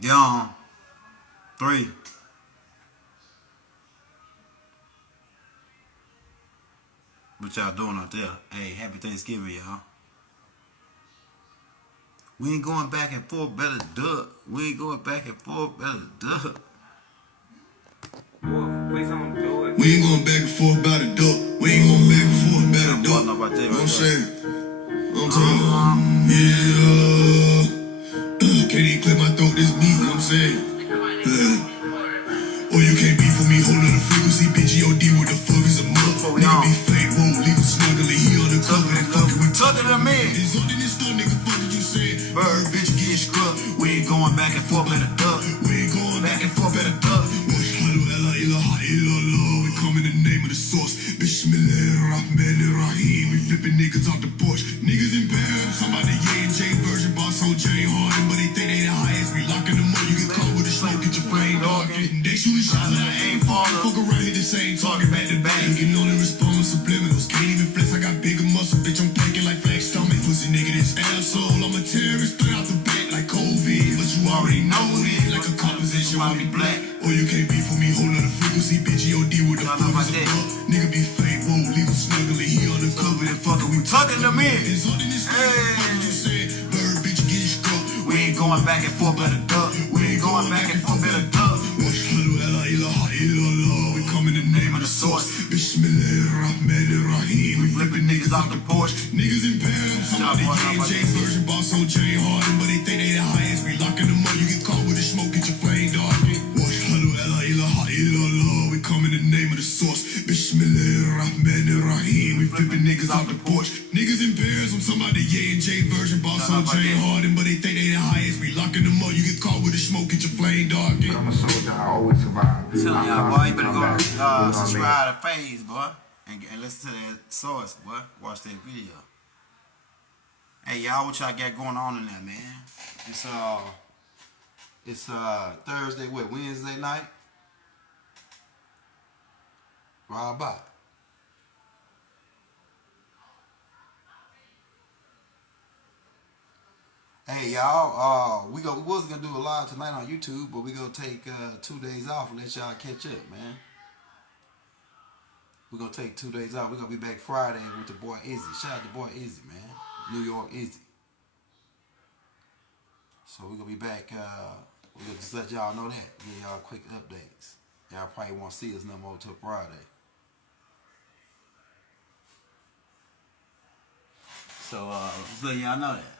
Young, three. What y'all doing out there? Hey, happy Thanksgiving, y'all. We ain't going back and forth, better duck. We ain't going back and forth, better duck. We ain't going back and forth about a duck. We ain't going back and forth about a duck. Know about that, You know what I'm right saying? I'm talking about, yeah. Can't even clear my throat this beat, you know what I'm saying? Oh, you can't beef with me, hold on the frequency, bitch, G-O-D, what the fuck is a mug? Nigga be fake, whoa, legal snuggly, he undercover, and fucking with tucking them in. It's on in this stuff, nigga, fuck what you said. Bird, bitch, get scrubbed. We ain't going back and forth, better duck. We ain't going Back and forth, better duck. We come in the name of the source. Bismillahirrahmanirrahim. We flipping niggas off the porch. Niggas in Paris. Somebody J version, boss on J Harden. But they think they the highest. We locking them up. You get caught with the smoke, get your flame darkened. They shooting shots and I ain't falling. Fuck around, hit the same target back to back. Ain't getting on the response, subliminals. Can't even flex. I got bigger muscle, bitch. I'm packing like flex stomach. Pussy nigga, this asshole. I'm a terrorist, straight out the back like COVID. But you already know it. Like a composition, I'll be black. Or you can't beef with me, hold on the frequency, bitch, G-O-D, what the fuck is a buck? Nigga be fake, whoa, legal snuggly, he undercover, and fucking we tucking them in. It's all in this stuff, what you said? Bird, bitch, get your struck. We ain't going back and forth, better duck. We ain't going back and forth, better duck. We come in the name of the source. Bismillahirrahmanirrahim. We flipping niggas off the porch. Niggas in Paris, somebody J version, boss on J Harden, but they think they the highest. We locking them up, you get caught with the smoke, get your flame darkened. We come in the name of the source. Bismillahirrahmanirrahim. We flipping niggas off the porch. Niggas in Paris, I'm somebody J version, boss on J Harden, but they think they the highest. We locking them up, you get caught with the smoke, get your flame darkened. I'm a soldier, I always survive. Telling y'all, boy, you better go subscribe to Faise, boy, and listen to that source, boy. Watch that video. Hey, y'all, what y'all got going on in there, man? It's Thursday, Wednesday night? Right about. Hey, y'all, we wasn't gonna do a live tonight on YouTube, but we gonna take 2 days off and let y'all catch up, man. We're gonna take 2 days off. We're gonna be back Friday with the boy Izzy. Shout out to boy Izzy, man. New York Izzy. So we're gonna be back. We're gonna just let y'all know that. Give y'all quick updates. Y'all probably won't see us no more till Friday. So just let y'all know that.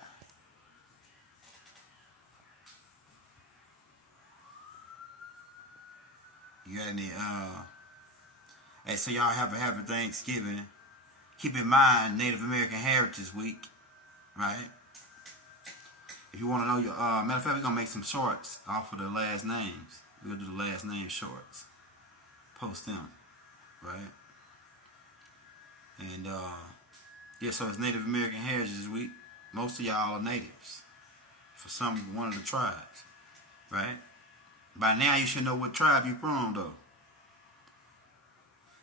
You got any hey, so y'all have a happy Thanksgiving. Keep in mind Native American Heritage Week, right? If you want to know your matter of fact, we're gonna make some shorts off of the last names. We're gonna do the last name shorts. Post them, right? And yeah, so it's Native American Heritage Week. Most of y'all are natives. For one of the tribes, right? By now you should know what tribe you're from, though.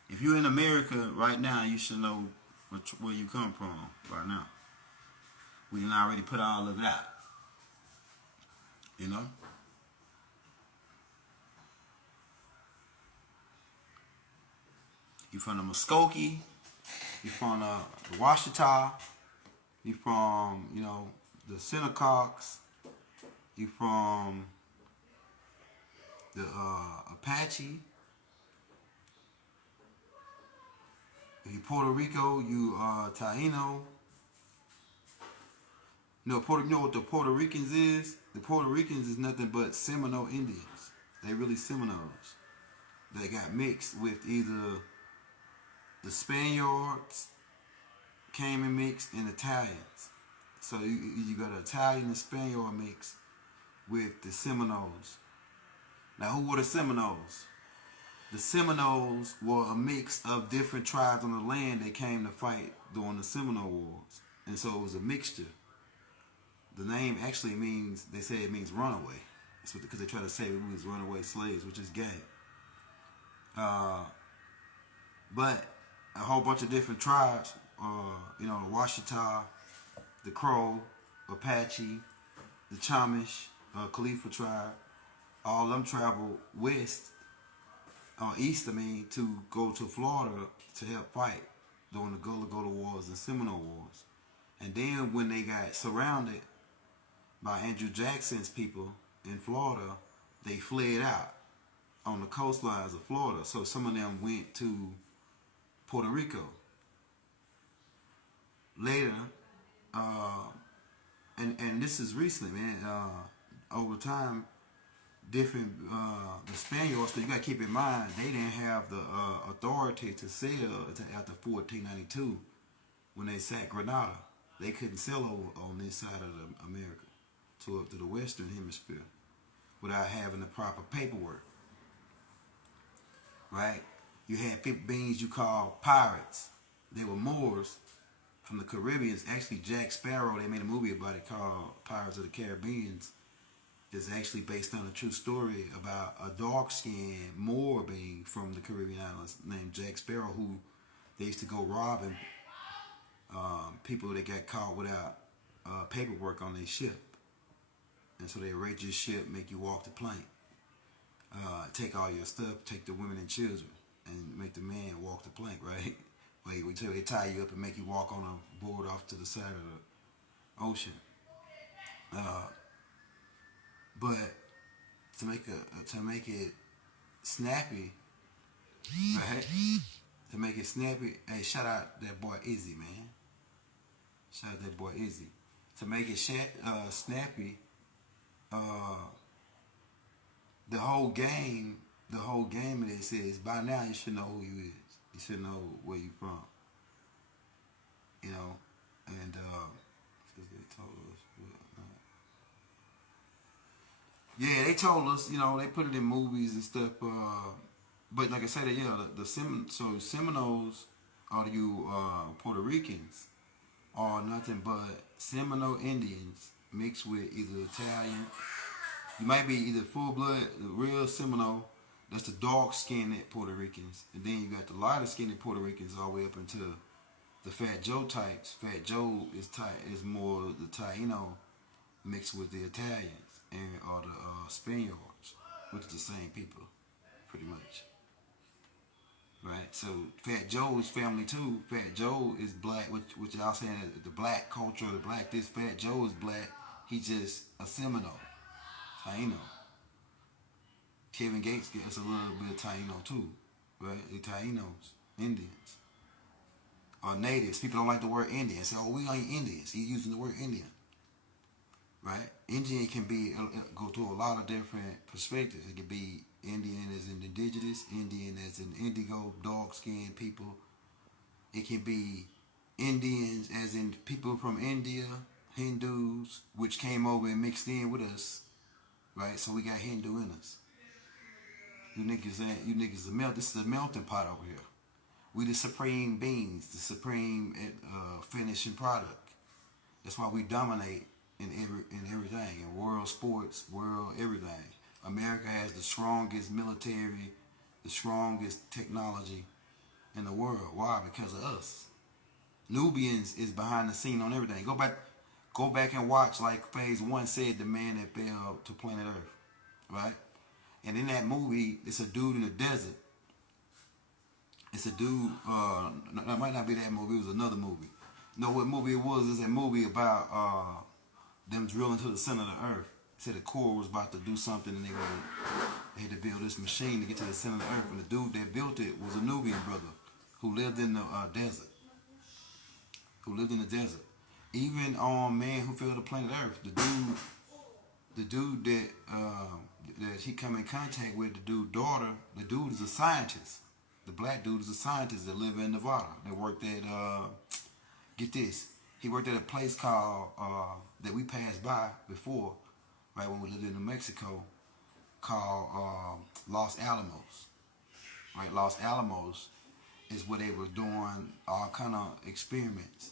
If you're in America right now, you should know where you come from right now. We done already put all of that. You know? You from the Muskogee, you from the Washita, you from, the Senecox, you from the Apache. If you Puerto Rico, you Taino. You know what the Puerto Ricans is? The Puerto Ricans is nothing but Seminole Indians. They really Seminoles. They got mixed with either the Spaniards came and mixed and Italians. So you got an Italian and Spaniard mix with the Seminoles. Now who were the Seminoles? The Seminoles were a mix of different tribes on the land that came to fight during the Seminole Wars. And so it was a mixture. The name actually means, they say it means runaway. It's because they try to say we was runaway slaves, which is gay. But a whole bunch of different tribes, the Washita, the Crow, Apache, the Chumash, Khalifa tribe, all of them traveled west, east, I mean, to go to Florida to help fight during the Gullah Gullah Wars and Seminole Wars. And then when they got surrounded by Andrew Jackson's people in Florida, they fled out on the coastlines of Florida. So some of them went to Puerto Rico. Later, and this is recently, man. Over time, different the Spaniards. So you got to keep in mind they didn't have the authority to sail until after 1492 when they sacked Grenada. They couldn't sail over on this side of America to the Western Hemisphere without having the proper paperwork. Right? You had beings you call pirates. They were Moors from the Caribbean. Actually, Jack Sparrow, they made a movie about it called Pirates of the Caribbean. It's actually based on a true story about a dark-skinned Moor being from the Caribbean islands named Jack Sparrow, who they used to go robbing people that got caught without paperwork on their ship. And so they raid your ship, make you walk the plank, take all your stuff, take the women and children, and make the man walk the plank, right? Until they tie you up and make you walk on a board off to the side of the ocean. But to make it snappy, right? To make it snappy, hey, shout out that boy Izzy, man. Shout out that boy Izzy. To make it snappy, the whole game of this is by now you should know who you is. You should know where you from. You know, and they told us. Yeah, they told us. You know, they put it in movies and stuff. But like I said, the Seminoles, or you Puerto Ricans, are nothing but Seminole Indians mixed with either Italian. You might be either full blood, the real Seminole. That's the dark skinned Puerto Ricans, and then you got the lighter skinned Puerto Ricans all the way up into the Fat Joe types. Fat Joe is more the Taino mixed with the Italians or the Spaniards, which is the same people, pretty much. Right, so Fat Joe's family too. Fat Joe is black, which y'all saying the black culture, the black this. Fat Joe is black. He just a Seminole, Taino. Kevin Gates gets a little bit of Taino too, right? The Tainos, Indians, or natives. People don't like the word Indian. Say, oh, we ain't Indians. He's using the word Indian, right? Indian can go to a lot of different perspectives. It could be Indian as in indigenous, Indian as in indigo, dark-skinned people. It can be Indians as in people from India, Hindus, which came over and mixed in with us, right? So we got Hindu in us. You niggas this is a melting pot over here. We the supreme beings, the supreme finishing product. That's why we dominate in everything, in world sports, world everything. America has the strongest military, the strongest technology in the world. Why? Because of us. Nubians is behind the scene on everything. Go back and watch, like Phase 1 said, the man that fell to planet Earth, right? And in that movie, it's a dude in the desert. It's a dude, that might not be that movie, it was another movie. No, what movie it was? It's a movie about them drilling to the center of the earth. It said the Corps was about to do something and they had to build this machine to get to the center of the earth. And the dude that built it was a Nubian brother who lived in the desert. Even on Man Who Fell to Planet Earth, the dude that he come in contact with, the dude's daughter, the dude is a scientist. The black dude is a scientist that live in Nevada. They worked at, get this, he worked at a place called, that we passed by before, right when we lived in New Mexico, called Los Alamos. Right, Los Alamos is where they were doing all kind of experiments.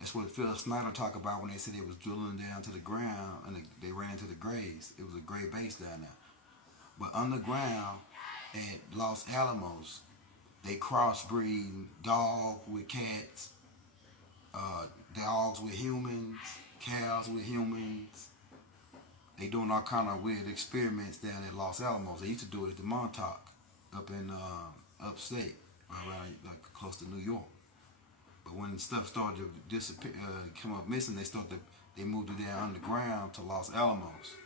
That's what Phil Snyder talked about when they said they was drilling down to the ground and they ran into the graves. It was a gray base down there. But underground at Los Alamos, they crossbreed dogs with cats, dogs with humans, cows with humans, They doing all kind of weird experiments down at Los Alamos. They used to do it at the Montauk up in upstate, around like close to New York. But when stuff started to disappear, come up missing, they moved it down underground to Los Alamos,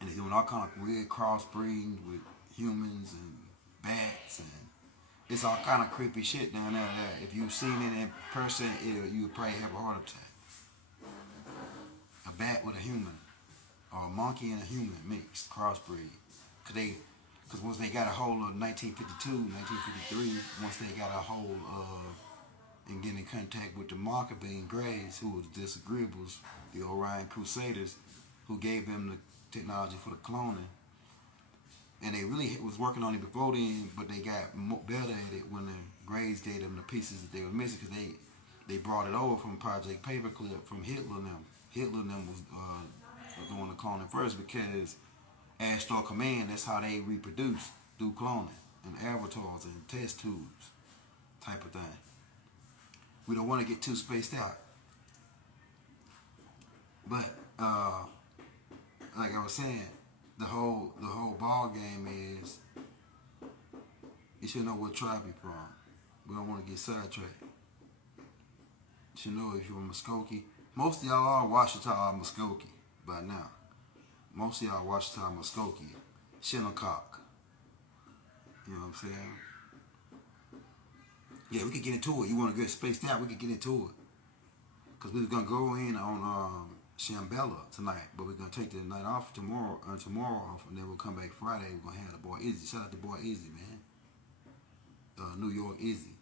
and they doing all kind of weird crossbreeding with humans and bats, and it's all kind of creepy shit down there. That if you've seen it in person, you would probably have a heart attack. A bat with a human, or a monkey and a human mixed crossbreed. Because once they got a hold of 1952, 1953, once they got a hold of and get in contact with the Maccabean Greys, who were the disagreeables, the Orion Crusaders, who gave them the technology for the cloning. And they really was working on it before then, but they got better at it when the Greys gave them the pieces that they were missing, because they brought it over from Project Paperclip from Hitler and them. Hitler and them was doing the cloning first, because Astral Command, that's how they reproduce through cloning and avatars and test tubes type of thing. We don't want to get too spaced out. But like I was saying, the whole ball game is you should know what tribe you're from. We don't want to get sidetracked. You should know if you're from Muskogee. Most of y'all are Washita or Muskogee by now. Most of y'all Washita, Muskogee, Shinnecock. You know what I'm saying? Yeah, we could get into it. You want to get spaced out, we could get into it. Because we were going to go in on Shambella tonight, but we're going to take the night off tomorrow off, and then we'll come back Friday. We're going to have the boy Izzy. Shout out to boy Izzy, man. New York Izzy.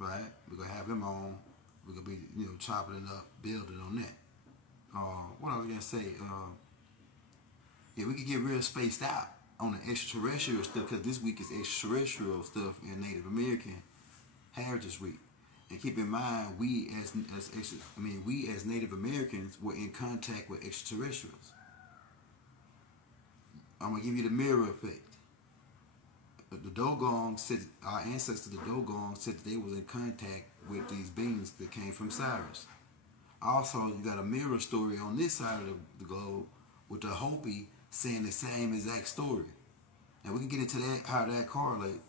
Right? We're going to have him on. We're going to be, chopping it up, building on that. What I was going to say, yeah, we could get real spaced out on the extraterrestrial stuff, because this week is extraterrestrial stuff in Native American Heritage Week. And keep in mind, we as Native Americans were in contact with extraterrestrials. I'm gonna give you the mirror effect. The Dogon said, our ancestors, the Dogon, said that they was in contact with these beings that came from Cyrus. Also, you got a mirror story on this side of the globe with the Hopi saying the same exact story. Now we can get into that, how that correlate,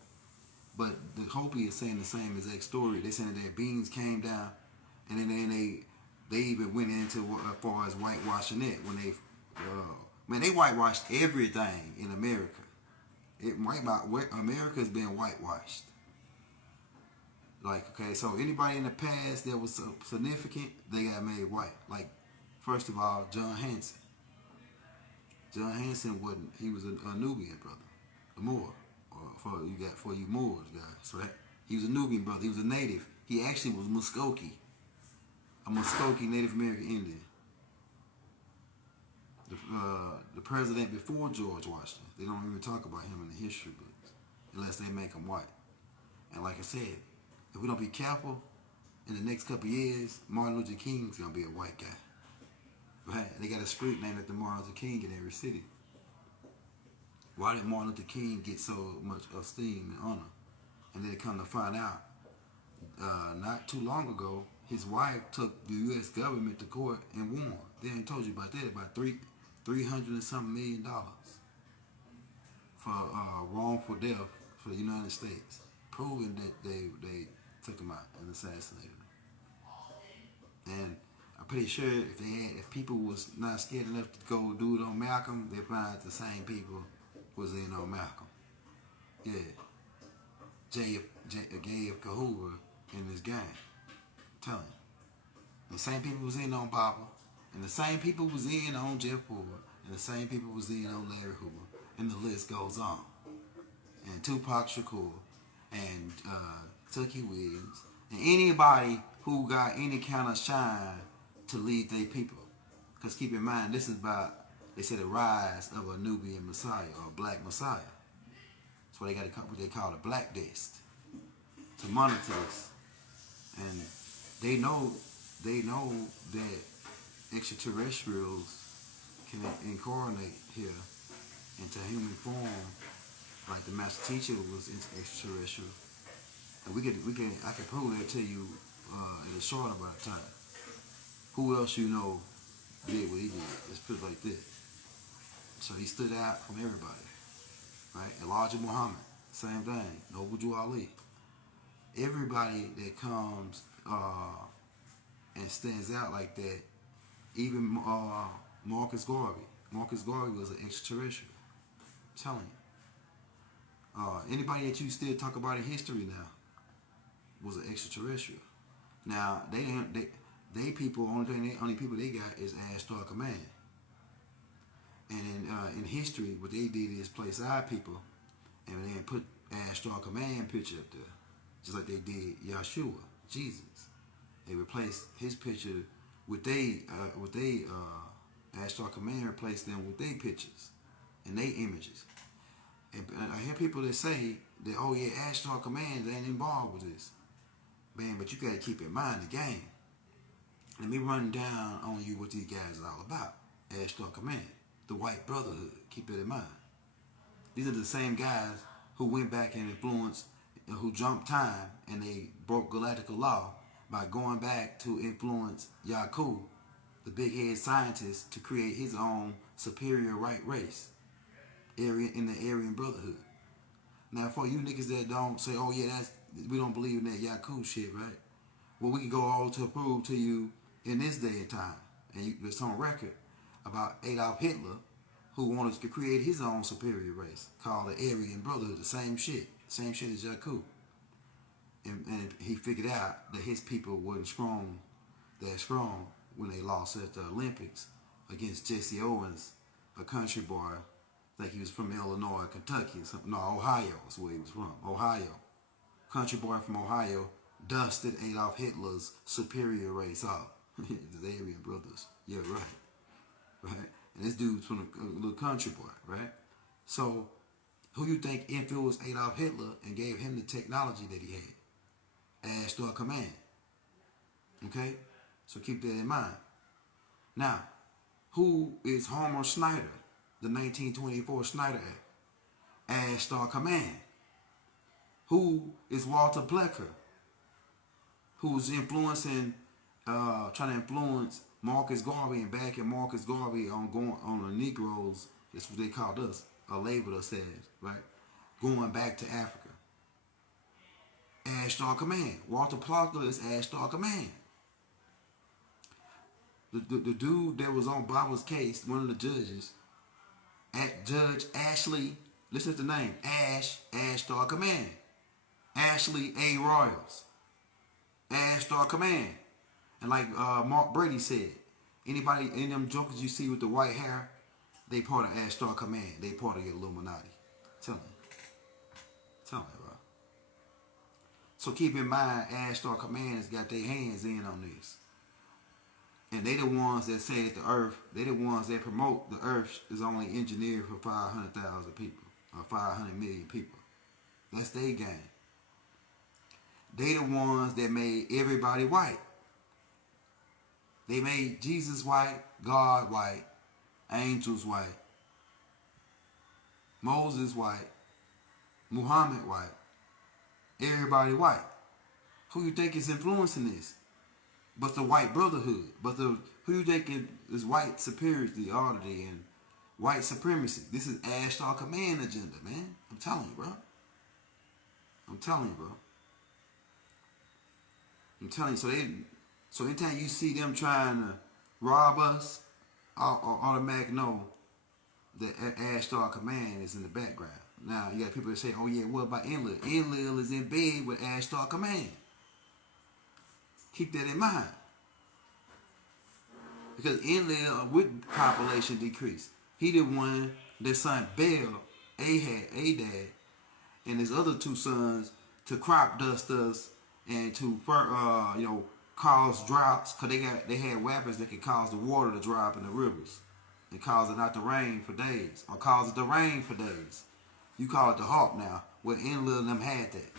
but the Hopi is saying the same exact story. They saying that beings came down, and then they even went into as far as whitewashing it when they whitewashed everything in America. America's been whitewashed. Like, okay, so anybody in the past that was significant, they got made white. Like, first of all, John Hanson. John Hanson wasn't. He was a Nubian brother, a Moor, or for you Moors guys, right? He was a Nubian brother. He was a native. He actually was Muskogee, a Muskogee Native American Indian. The president before George Washington, they don't even talk about him in the history books unless they make him white. And like I said, if we don't be careful, in the next couple of years, Martin Luther King's gonna be a white guy. Right? They got a street named after Martin Luther King in every city. Why did Martin Luther King get so much esteem and honor? And then they come to find out, not too long ago, his wife took the U.S. government to court and won. They ain't told you about that, about $300 and something million for wrongful death for the United States, proving that they took him out and assassinated him. And I'm pretty sure if people was not scared enough to go do it on Malcolm, they find the same people was in on Malcolm. Yeah. J.F. Kahoover and his gang. I'm telling you. The same people was in on Baba, and the same people was in on Jeff Ford, and the same people was in on Larry Hoover, and the list goes on. And Tupac Shakur, and Tucky Williams, and anybody who got any kind of shine to lead their people. Because keep in mind, this is about, they say, the rise of a Nubian Messiah, or a black Messiah. That's why they got what they call a black deist. To monitor this. And they know that extraterrestrials can incarnate here into human form, like the master teacher was extraterrestrial. And I can prove that to you in a short amount of time. Who else you know did what he did. Let's put it like this. So he stood out from everybody, right? Elijah Muhammad, same thing. Noble Drew Ali. Everybody that comes and stands out like that, even Marcus Garvey. Marcus Garvey was an extraterrestrial. I'm telling you. Anybody that you still talk about in history now was an extraterrestrial. Now they people only people they got is Ashtar Command. And in history, what they did is place our people and then put Ashtar Command picture up there, just like they did Yahshua, Jesus. They replaced his picture with Ashtar Command replaced them with their pictures and their images. And I hear people that say that, oh yeah, Ashtar Command ain't involved with this. Man, but you gotta keep in mind the game. Let me run down on you what these guys are all about. Ashtar Command, the White Brotherhood. Keep that in mind. These are the same guys who went back and influenced, who jumped time and they broke Galactic law by going back to influence Yakub, the big head scientist, to create his own superior white race in the Aryan Brotherhood. Now, for you niggas that don't say, oh yeah, we don't believe in that Yakub shit, right? Well, we can go all to prove to you in this day and time, and it's on record about Adolf Hitler, who wanted to create his own superior race called the Aryan Brotherhood, the same shit as Yakub. And he figured out that his people wasn't that strong when they lost at the Olympics against Jesse Owens, a country boy. I think he was from Illinois, Kentucky, or something. No, Ohio is where he was from. Ohio. Country boy from Ohio dusted Adolf Hitler's superior race off. The Aryan brothers. Yeah, right. And this dude's from a little country boy, right? So, who you think influenced Adolf Hitler and gave him the technology that he had? Ashtar Command. Okay? So keep that in mind. Now, who is Homer Snyder? The 1924 Snyder Act. Ashtar Command. Who is Walter Plecker? Who's influencing, trying to influence Marcus Garvey and backing Marcus Garvey on the Negroes. That's what they called us, or labeled us as, right? Going back to Africa. Ashtar Command. Walter Plecker is Ashtar Command. The dude that was on Bob's case, one of the judges, Judge Ashley, listen to the name, Ashtar Command. Ashley A. Royals. Ashtar Command. And like Mark Brady said, anybody in them jokers you see with the white hair, they part of Ashtar Command. They part of the Illuminati. Tell me, bro. So keep in mind, Ashtar Command has got their hands in on this. And they the ones that say that the earth, they the ones that promote the earth is only engineered for 500,000 people, or 500 million people. That's their game. They the ones that made everybody white. They made Jesus white, God white, angels white, Moses white, Muhammad white, everybody white. Who you think is influencing this? But the white brotherhood. But who you think is white superiority, and white supremacy? This is Ashtar Command agenda, man. I'm telling you, bro. I'm telling you. So anytime you see them trying to rob us, automatic know that Ashtar Command is in the background. Now you got people that say, "Oh yeah, what about Enlil? Enlil is in bed with Ashtar Command." Keep that in mind, because Enlil with population decrease. He the one that sent Baal, Adad, and his other two sons to crop dust us and to cause droughts, because they had weapons that could cause the water to dry up in the rivers and cause it not to rain for days, or cause it to rain for days. You call it the hawk now. Well, Enlil and them had that.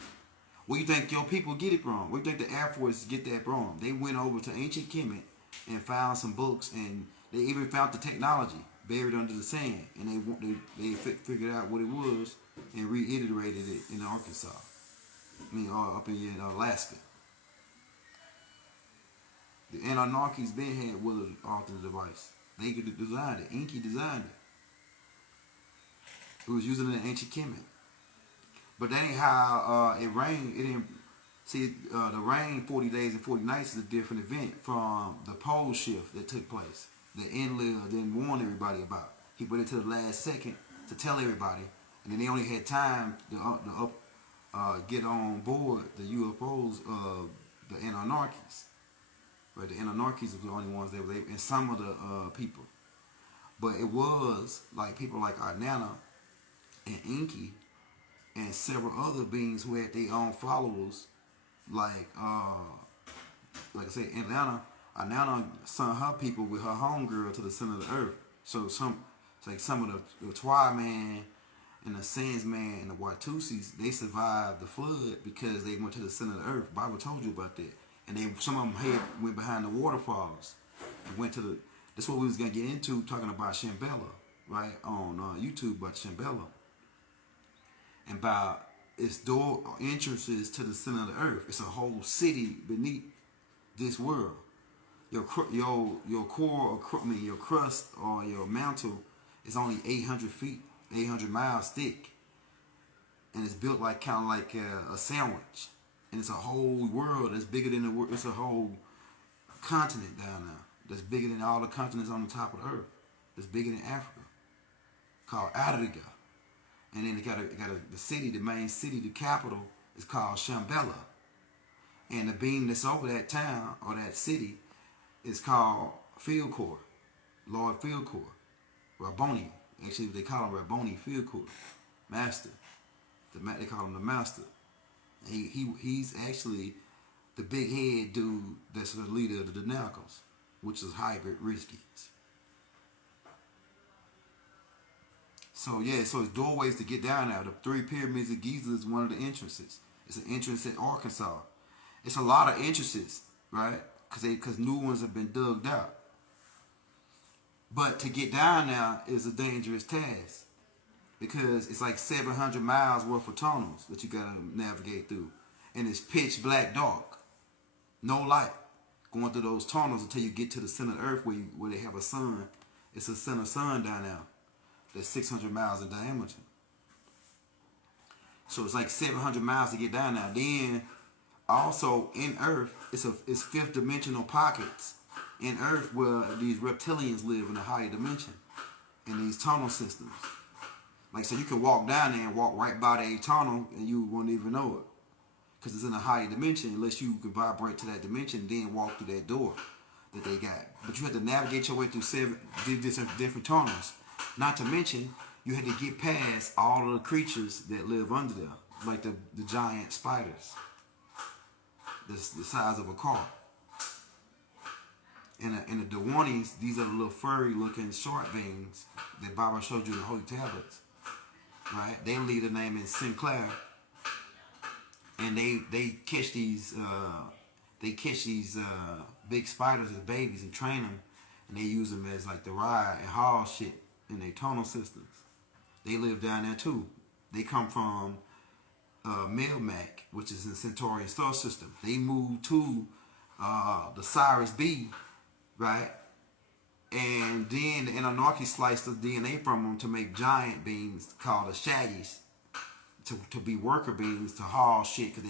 Where you think your people get it from? Where you think the Air Force get that from? They went over to ancient Kemet and found some books, and they even found the technology buried under the sand, and they figured out what it was and reiterated it in Arkansas. Up in Alaska. The Anunnakis been had Willard Arthur device. They designed it. Enki designed it. It was using it in ancient Kemet. But that ain't how it rained. It didn't see the rain 40 days and 40 nights is a different event from the pole shift that took place. The Enlil didn't warn everybody about. He waited to the last second to tell everybody, and then they only had time to get on board the UFOs of the Anunnakis. Right, the Anunnakis are the only ones that were able, and some of the people. But it was like people like Arnana and Enki and several other beings who had their own followers, like I said, in Atlanta sent her people with her homegirl to the center of the earth. So it's like some of the Twa man and the Sands man and the Watusis, they survived the flood because they went to the center of the earth. Bible told you about that. And some of them went behind the waterfalls and went to the. That's what we was gonna get into talking about Shambhala, right, on YouTube about Shambhala and about its door or entrances to the center of the earth. It's a whole city beneath this world. Your core, your crust or your mantle is only 800 feet, 800 miles thick, and it's built like kind of like a sandwich. And it's a whole world that's bigger than the world. It's a whole continent down there that's bigger than all the continents on the top of the earth. That's bigger than Africa, called Antarctica. And then it got the city, the main city, the capital is called Shambhala. And the being that's over that town or that city is called Field Corps, Lord Field Corps, Rabboni. Actually, they call him Rabboni Field Corps, Master. They call him the Master. He's actually the big head dude that's the leader of the Denarcos, which is hybrid Rizkis. So it's doorways to get down there. The 3 pyramids of Giza is one of the entrances. It's an entrance in Arkansas. It's a lot of entrances, right? Because new ones have been dug out. But to get down there is a dangerous task because it's like 700 miles worth of tunnels that you gotta navigate through, and it's pitch black dark, no light going through those tunnels until you get to the center of the earth where they have a sun. It's a center sun down there that's 600 miles in diameter. So it's like 700 miles to get down there. Then also in Earth, it's fifth dimensional pockets in Earth where these reptilians live in a higher dimension in these tunnel systems. Like, so you can walk down there and walk right by the tunnel and you won't even know it because it's in a higher dimension unless you can vibrate to that dimension and then walk through that door that they got. But you have to navigate your way through 7 different tunnels. Not to mention, you had to get past all of the creatures that live under there, like the giant spiders, the size of a car. And the Dewanis, these are the little furry-looking short beings that Baba showed you in the Holy Tablets, right? Their leader name is Sinclair, and they catch these big spiders as babies and train them, and they use them as like the ride and haul shit in their tunnel systems. They live down there too. They come from Melmac, which is in Centaurian star system. They moved to the Sirius B, right? And then the Anunnaki sliced the DNA from them to make giant beings called the Shaggies, to be worker beings to haul shit, because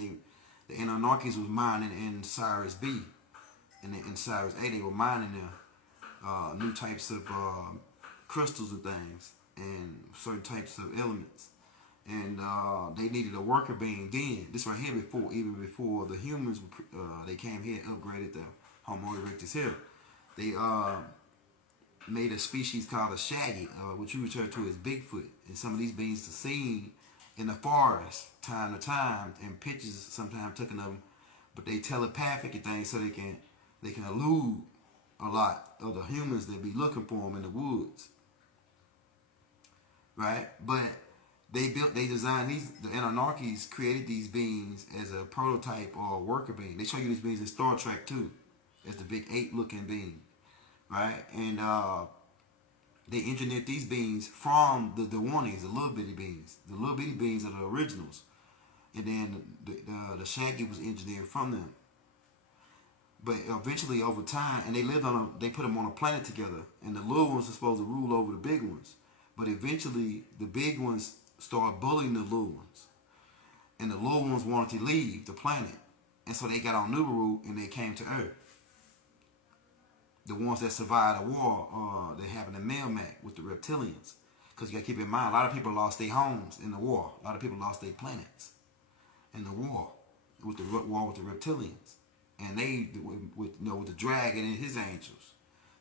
the Anunnakis was mining in Sirius B, and in Sirius A they were mining there new types of crystals and things and certain types of elements, and they needed a worker being then. This right here even before the humans they came here and upgraded the Homo erectus here. They made a species called a Shaggy, which you refer to as Bigfoot, and some of these beings are seen in the forest time to time, and pictures sometimes taken of them, but they telepathic and things, so they can elude a lot of the humans that be looking for them in the woods, right? But they designed these. The Anunnakis created these beings as a prototype or a worker being. They show you these beings in Star Trek too, as the big ape-looking being, right? And they engineered these beings from the Dewanis, the little bitty beings. The little bitty beings are the originals, and then the Shaggy was engineered from them. But eventually, over time, and they put them on a planet together, and the little ones are supposed to rule over the big ones. But eventually, the big ones started bullying the little ones, and the little ones wanted to leave the planet, and so they got on Nibiru and they came to Earth. The ones that survived the war, they happened in Melmac with the reptilians, because you got to keep in mind, a lot of people lost their homes in the war. A lot of people lost their planets in the war with the reptilians. And they, with the dragon and his angels,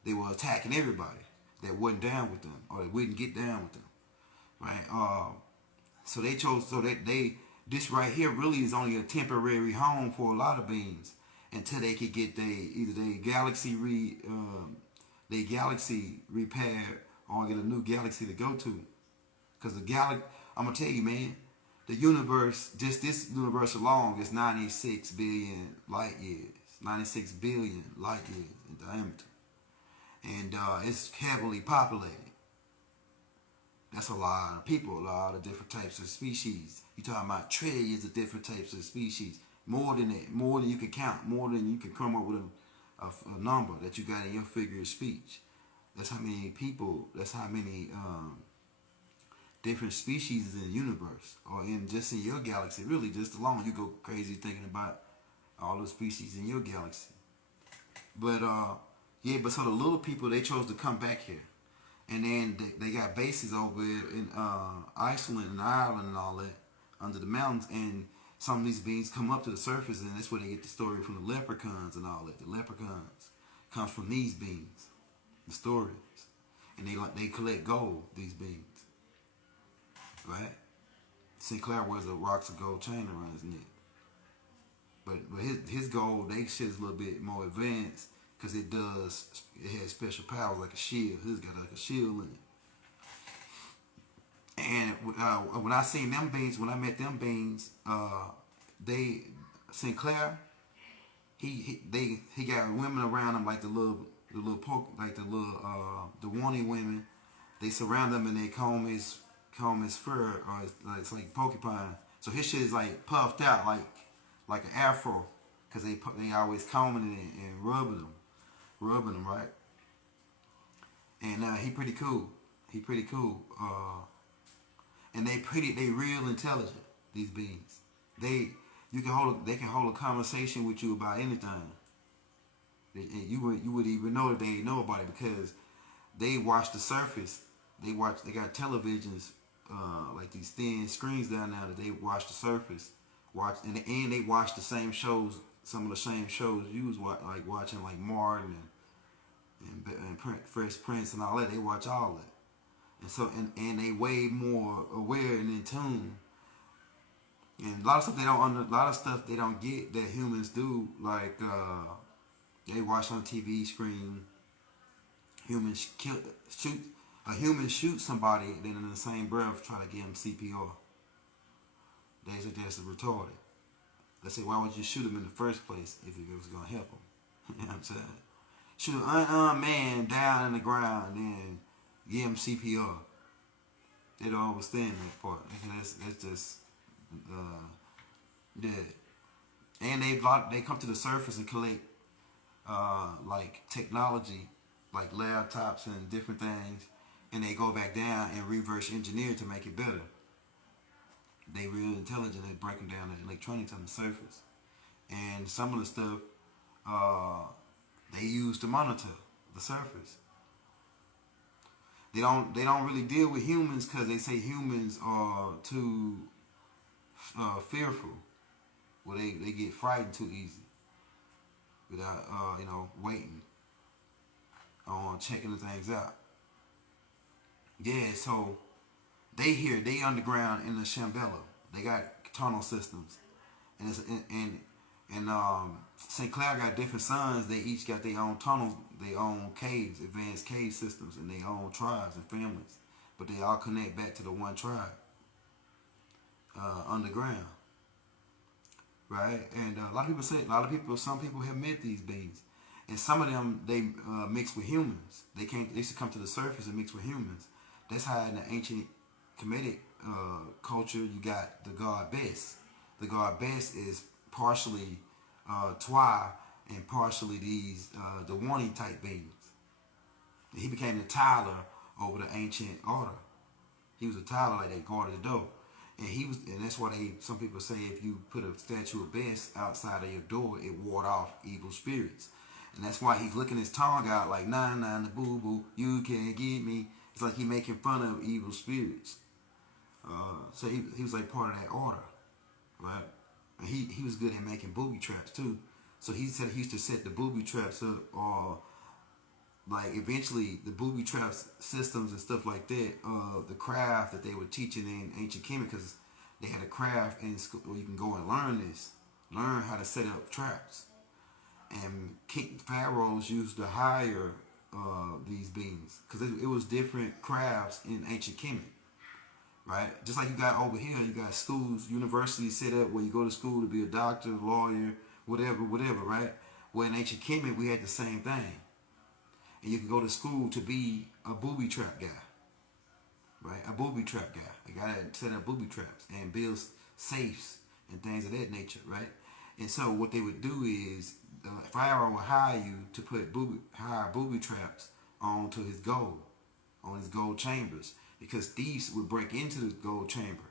they were attacking everybody that wasn't down with them or that wouldn't get down with them, right? So they chose. So this right here really is only a temporary home for a lot of beings until they could get either their galaxy repaired or get a new galaxy to go to. Because I'm gonna tell you, man. The universe, just this universe alone, is 96 billion light years. 96 billion light years in diameter. And it's heavily populated. That's a lot of people, a lot of different types of species. You're talking about trillions of different types of species. More than that, more than you can count, more than you can come up with a number that you got in your figure of speech. That's how many people, that's how many different species in the universe, or just in your galaxy. Really, just alone, you go crazy thinking about all the species in your galaxy. But but so the little people, they chose to come back here, and then they got bases over in Iceland and Ireland and all that under the mountains. And some of these beings come up to the surface, and that's where they get the story from the leprechauns and all that. The leprechauns comes from these beings, the stories, and they collect gold. These beings. Right? Sinclair wears a rocks of gold chain around his neck. But his gold, they shit is a little bit more advanced because it has special powers like a shield. His got like a shield in it. And when I seen them beings, when I met them beings, Sinclair, he got women around him like the warning women. They surround him and they comb his fur, or it's like porcupine. So his shit is like puffed out like an afro, cause they always combing it and rubbing them, right? And he pretty cool. And they real intelligent. These beings, they can hold a conversation with you about anything. You would even know that they know about it because they watch the surface. They got televisions, like these thin screens down there that they watch the surface, and they watch the same shows, some of the same shows you was watching, like Martin and Fresh Prince and all that. They watch all that, and so and they way more aware and in tune. And a lot of stuff they don't get that humans do, like they watch on TV screen. Humans shoot somebody, then in the same breath try to give them CPR. They say that's retarded. They say, why would you shoot him in the first place if it was gonna help him? You know what I'm saying? Shoot an unarmed man down in the ground and give him CPR. They don't understand that part. That's just dead. And they come to the surface and collect like technology, like laptops and different things, and they go back down and reverse engineer to make it better. They real intelligent at breaking down the electronics on the surface, and some of the stuff they use to monitor the surface. They don't really deal with humans because they say humans are too fearful. Well, they get frightened too easy without waiting on checking the things out. Yeah, so they underground in the Shambhala. They got tunnel systems, and St. Clair got different sons. They each got their own tunnels, their own caves, advanced cave systems, and their own tribes and families. But they all connect back to the one tribe underground, right? And some people have met these beings, and some of them they mix with humans. They used to come to the surface and mix with humans. That's how in the ancient Kemetic culture you got the god Bes. The god Bes is partially Twa and partially these the warning type beings. And he became the Tyler over the ancient order. He was a Tyler, like they guarded the door. And that's why some people say if you put a statue of Bess outside of your door, it ward off evil spirits. And that's why he's looking his tongue out like, nah, nah, the boo boo, you can't get me. It's like he making fun of evil spirits. So he was like part of that order, right? And he was good at making booby traps too. So he said he used to set the booby traps up, or like eventually the booby traps systems and stuff like that. The craft that they were teaching in ancient Kemet, because they had a craft in school where you can go and learn how to set up traps. And pharaohs used to hire these beings because it was different crafts in ancient Kemet. Right? Just like you got over here, you got schools, universities set up where you go to school to be a doctor, lawyer, whatever, right? Well, in ancient Kemet, we had the same thing. And you can go to school to be a booby trap guy, right? A booby trap guy. A guy that set up booby traps and builds safes and things of that nature, right? And so what they would do is, Pharaoh would hire you to put booby traps onto his gold, on his gold chambers. Because thieves would break into the gold chamber,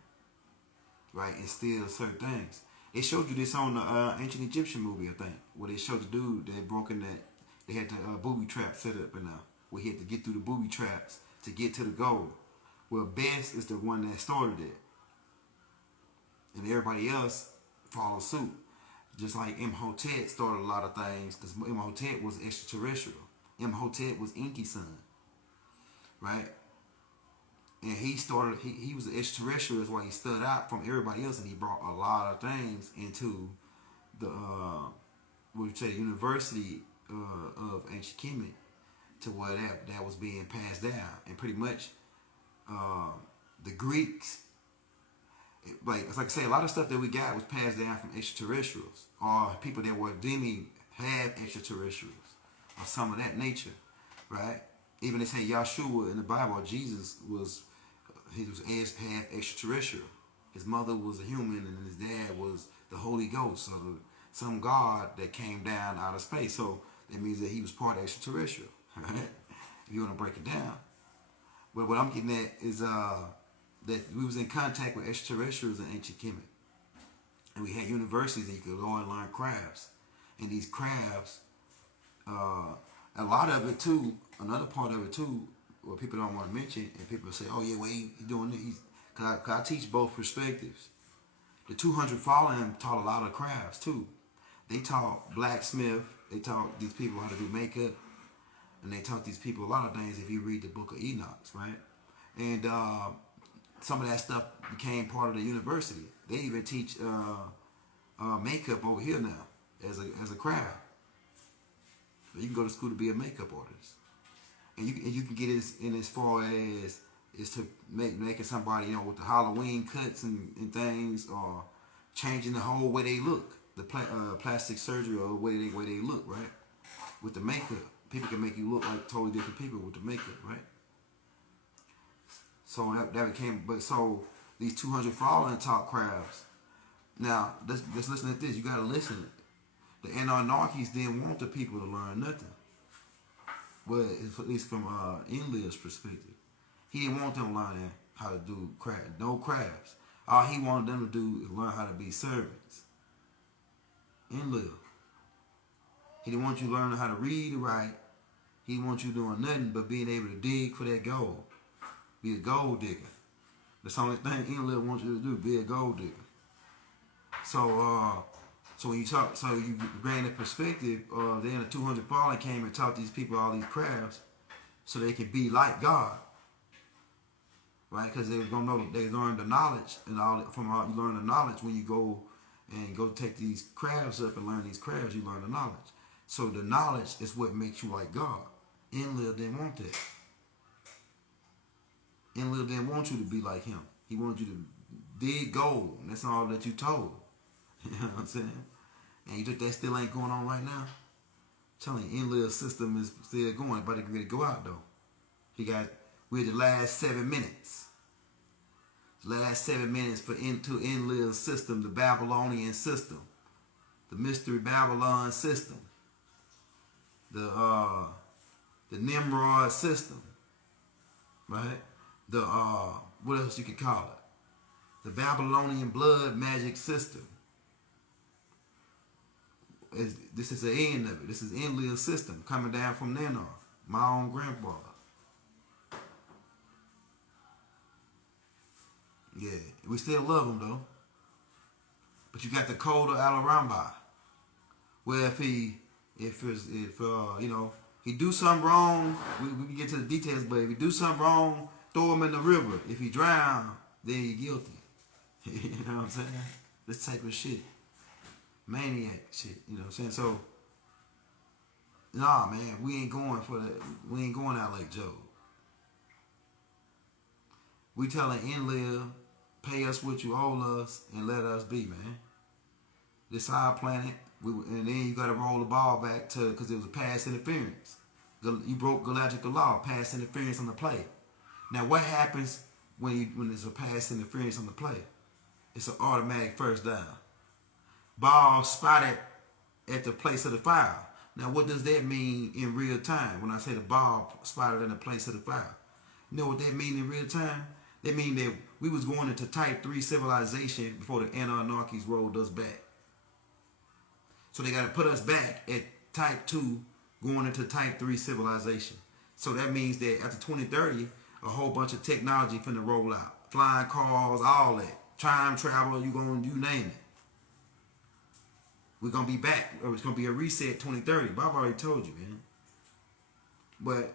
right, and steal certain things. They showed you this on the ancient Egyptian movie, I think, where they showed the dude that broke in that they had the booby trap set up and where he had to get through the booby traps to get to the gold. Well, Bess is the one that started it, and everybody else followed suit. Just like Imhotep started a lot of things, because Imhotep was extraterrestrial. Imhotep was Enki's son, right? And he was an extraterrestrial. That's why he stood out from everybody else, and he brought a lot of things into the university of ancient Kemet, to where that was being passed down. And pretty much the Greeks, it's like I say, a lot of stuff that we got was passed down from extraterrestrials, or people that were deeming half extraterrestrials, or some of that nature, right? Even they say Yahshua in the Bible, Jesus was half extraterrestrial. His mother was a human, and his dad was the Holy Ghost, or some God that came down out of space. So that means that he was part extraterrestrial. Right? If you want to break it down. But what I'm getting at is that we was in contact with extraterrestrials in ancient Kemet, and we had universities that you could go and learn crafts. And these crafts, a lot of it too, another part of it too, what people don't want to mention, and people say, oh yeah, well, he doing this. Cause I teach both perspectives. The 200 Fallen taught a lot of crafts too. They taught blacksmith, they taught these people how to do makeup, and they taught these people a lot of things if you read the book of Enoch, right? And some of that stuff became part of the university. They even teach makeup over here now as a craft. So you can go to school to be a makeup artist. And you can get in as far as is to making somebody, with the Halloween cuts and things, or changing the whole way they look, the plastic surgery, or the way they look, right? With the makeup, people can make you look like totally different people with the makeup, right? So that became, so these 200 Fallen taught crafts. Now let's listen at this. You gotta listen. The Anunnakis didn't want the people to learn nothing. Well, at least from Enlil's perspective, he didn't want them learning how to do no crafts. All he wanted them to do is learn how to be servants. Enlil. He didn't want you learning how to read or write. He didn't want you doing nothing but being able to dig for that gold. Be a gold digger. That's the only thing Enlil wants you to do, be a gold digger. So when you talk, so you gain the perspective of then the 200 Fallen came and taught these people all these crafts so they could be like God, right? Because they were gonna know, they learned the knowledge, and you learn the knowledge when you go take these crafts up and learn these crafts. You learn the knowledge. So the knowledge is what makes you like God. Enlil didn't want that. Enlil didn't want you to be like him. He wanted you to dig gold. And that's all that you told. You know what I'm saying? And you think that still ain't going on right now? I'm telling you, Enlil's system is still going, but it's ready to go out though. We're the last 7 minutes. The last 7 minutes into Enlil's system, the Babylonian system, the mystery Babylon system. the Nimrod system, right? The what else you could call it? The Babylonian blood magic system. This is the end of it. This is Enlil's system coming down from Nanor, my own grandfather. Yeah, we still love him though. But you got the code of Al-Ramba, where if you know, he do something wrong, we can get to the details, but if he do something wrong, throw him in the river. If he drown, then he's guilty. You know what I'm saying? This type of shit. Maniac shit, you know what I'm saying? So, nah, man, we ain't going for that. We ain't going out like Joe. We telling Enlil, pay us what you owe us and let us be, man. This our planet, and then you got to roll the ball back to, because it was a pass interference. You broke Galactic law, pass interference on the play. Now, what happens when there's a pass interference on the play? It's an automatic first down. Ball spotted at the place of the foul. Now, what does that mean in real time? When I say the ball spotted in the place of the foul, you know what that mean in real time? That mean that we was going into Type 3 civilization before the Anunnakis rolled us back. So they got to put us back at Type 2, going into Type 3 civilization. So that means that after 2030, a whole bunch of technology finna roll out. Flying cars, all that. Time travel, you name it. We're going to be back. Or it's going to be a reset 2030. Bob already told you, man. But,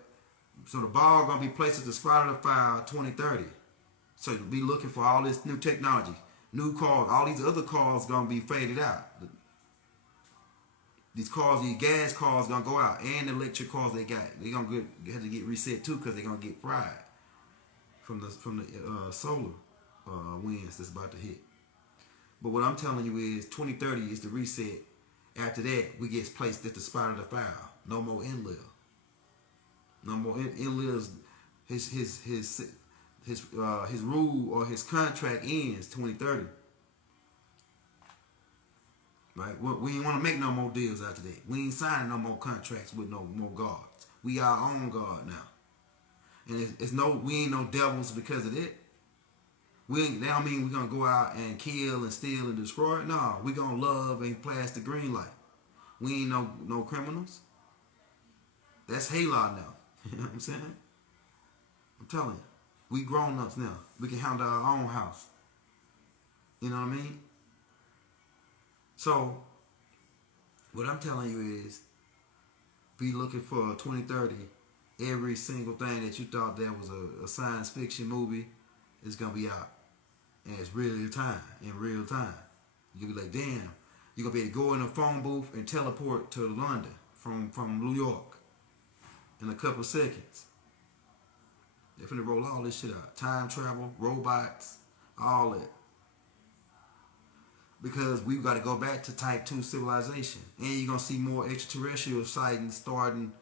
so the ball going to be placed at the spot of the foul 2030. So you'll be looking for all this new technology. New cars. All these other cars going to be faded out. These cars, these gas cars going to go out. And the electric cars they got. They're going to have to get reset too, because they're going to get fried from the solar winds that's about to hit. But what I'm telling you is 2030 is the reset. After that, we get placed at the spot of the foul. No more Enlil. No more Enlil's his rule or his contract ends 2030. Right? We ain't want to make no more deals after that. We ain't signing no more contracts with no more guards. We our own guard now. And we ain't no devils because of that. That don't mean we're going to go out and kill and steal and destroy. No, we're going to love and pass the green light. We ain't no criminals. That's Halon now. You know what I'm saying? I'm telling you. We grown-ups now. We can handle our own house. You know what I mean? So, what I'm telling you is, be looking for 2030. Every single thing that you thought that was a science fiction movie is going to be out. And it's real time, in real time. You'll be like, damn, you're going to be able to go in a phone booth and teleport to London from New York in a couple seconds. They're finna roll all this shit out. Time travel, robots, all that. Because we've got to go back to Type 2 civilization. And you're going to see more extraterrestrial sightings starting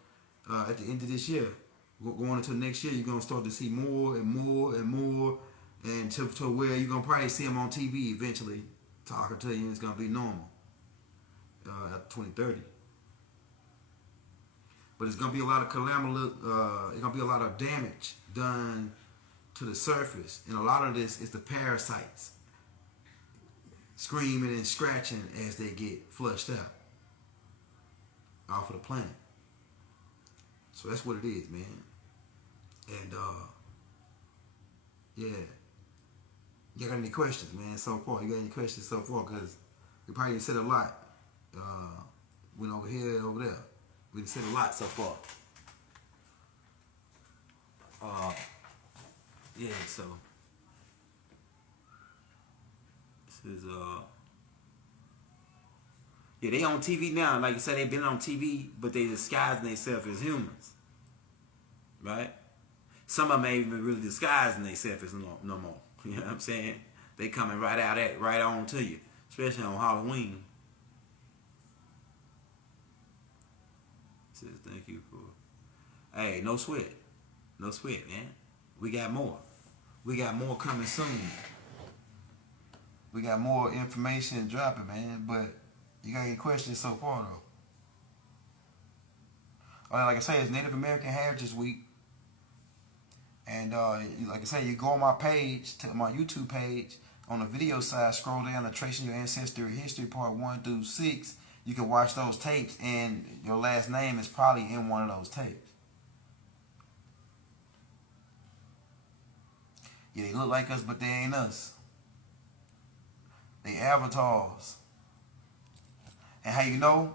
at the end of this year. Going into next year, you're going to start to see more and more and more. And to where you're going to probably see them on TV eventually talking to you, and it's going to be normal at 2030. But it's going to be a lot of calamity, it's going to be a lot of damage done to the surface. And a lot of this is the parasites screaming and scratching as they get flushed out off of the planet. So that's what it is, man. And, yeah. You got any questions, man, so far? You got any questions so far? Because we probably said a lot. Went over here and over there. We said a lot so far. Yeah, so. This is, yeah, they on TV now. Like you said, they've been on TV, but they disguising themselves as humans. Right? Some of them ain't even really disguising themselves as no more. You know what I'm saying? They coming right on to you, especially on Halloween. Says thank you for. Hey, no sweat, man. We got more. We got more coming soon. We got more information dropping, man. But you got any questions so far Like I say, it's Native American Heritage Week. And like I say, you go on my page, to my YouTube page, on the video side, scroll down to Tracing Your Ancestry History Part 1 through 6. You can watch those tapes, and your last name is probably in one of those tapes. Yeah, they look like us, but they ain't us. They avatars. And how you know?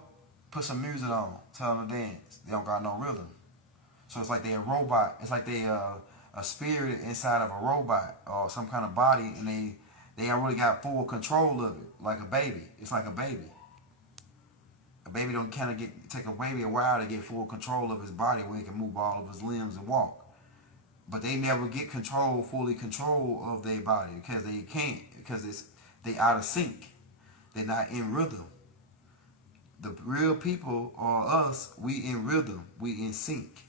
Put some music on, tell them to dance. They don't got no rhythm. So it's like they a robot. It's like they a spirit inside of a robot or some kind of body, and they already got full control of it, like a baby. It's like a baby. A baby don't kind of take a baby a while to get full control of his body where he can move all of his limbs and walk. But they never get fully control of their body because they can't, because they out of sync. They're not in rhythm. The real people are us. We in rhythm. We in sync.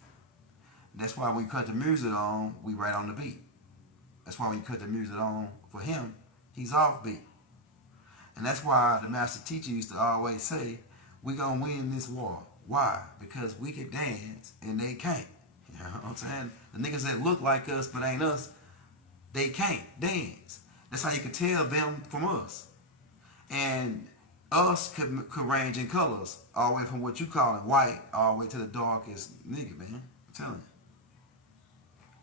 That's why when you cut the music on, we right on the beat. That's why when you cut the music on for him, he's off beat. And that's why the master teacher used to always say, we gonna win this war. Why? Because we can dance and they can't. You know what I'm saying? The niggas that look like us but ain't us, they can't dance. That's how you can tell them from us. And us could range in colors, all the way from what you call it white, all the way to the darkest nigga, man. I'm telling you.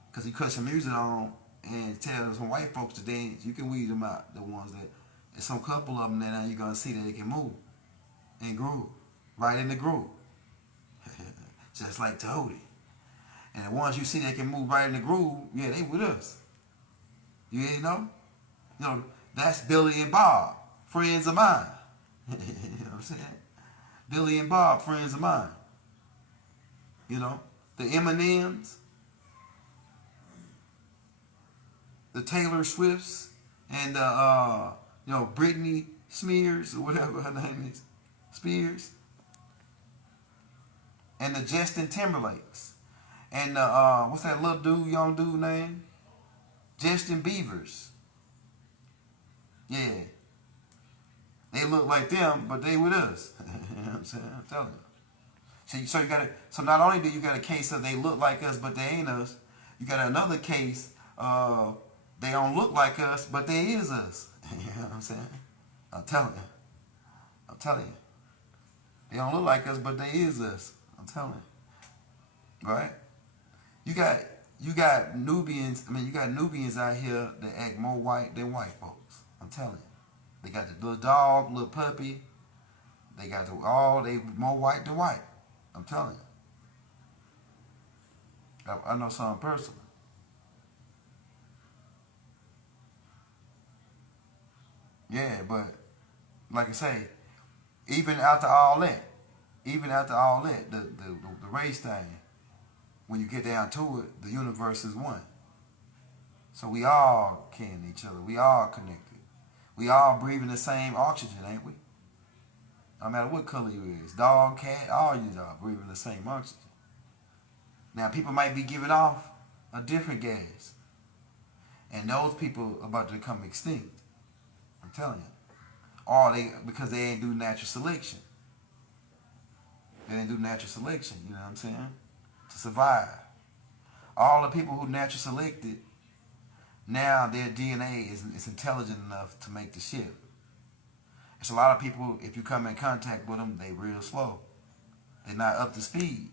Because you cut some music on and tell some white folks to dance, you can weed them out. The ones that, and some couple of them that you're going to see that they can move and groove, right in the groove. Just like Toady. And the ones you see that can move right in the groove, yeah, they with us. You ain't know? You know, that's Billy and Bob, friends of mine. You know what I'm saying? Billy and Bob, friends of mine. You know, the Eminems, the Taylor Swifts, and you know, Britney Spears or whatever her name is, Spears, and the Justin Timberlakes, and what's that little dude, young dude name? Justin Biebers. Yeah. They look like them, but they with us. You know what I'm saying? I'm telling you. So you got so not only do you got a case of they look like us, but they ain't us, you got another case of they don't look like us, but they is us. You know what I'm saying? I'm telling you. I'm telling you. They don't look like us, but they is us. I'm telling you. Right? You got Nubians, you got Nubians out here that act more white than white folks. I'm telling you. They got the little dog, little puppy. They got they more white than white. I'm telling you. I know some personally. Yeah, but like I say, even after all that, the race thing, when you get down to it, the universe is one. So we all kin each other. We all connected. We all breathing the same oxygen, ain't we? No matter what color you is, dog, cat, all you are breathing the same oxygen. Now people might be giving off a different gas, and those people are about to become extinct. I'm telling you, or because they ain't do natural selection. They didn't do natural selection. You know what I'm saying? To survive. All the people who natural selected, now their DNA is intelligent enough to make the shift. It's a lot of people, if you come in contact with them, they real slow. They're not up to speed.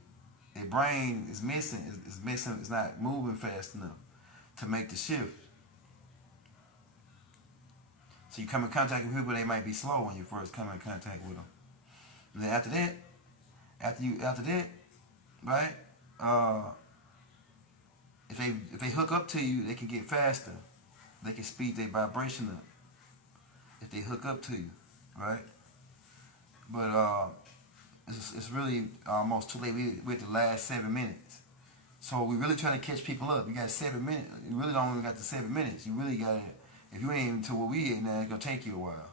Their brain is missing. It's not moving fast enough to make the shift. So you come in contact with people, they might be slow when you first come in contact with them. And then after that, right? If they hook up to you, they can get faster. They can speed their vibration up. If they hook up to you, right? But it's really almost too late. We're at the last 7 minutes. So we're really trying to catch people up. You got 7 minutes. You really don't even got the 7 minutes. You really got to, if you ain't even to where we at now, it's going to take you a while.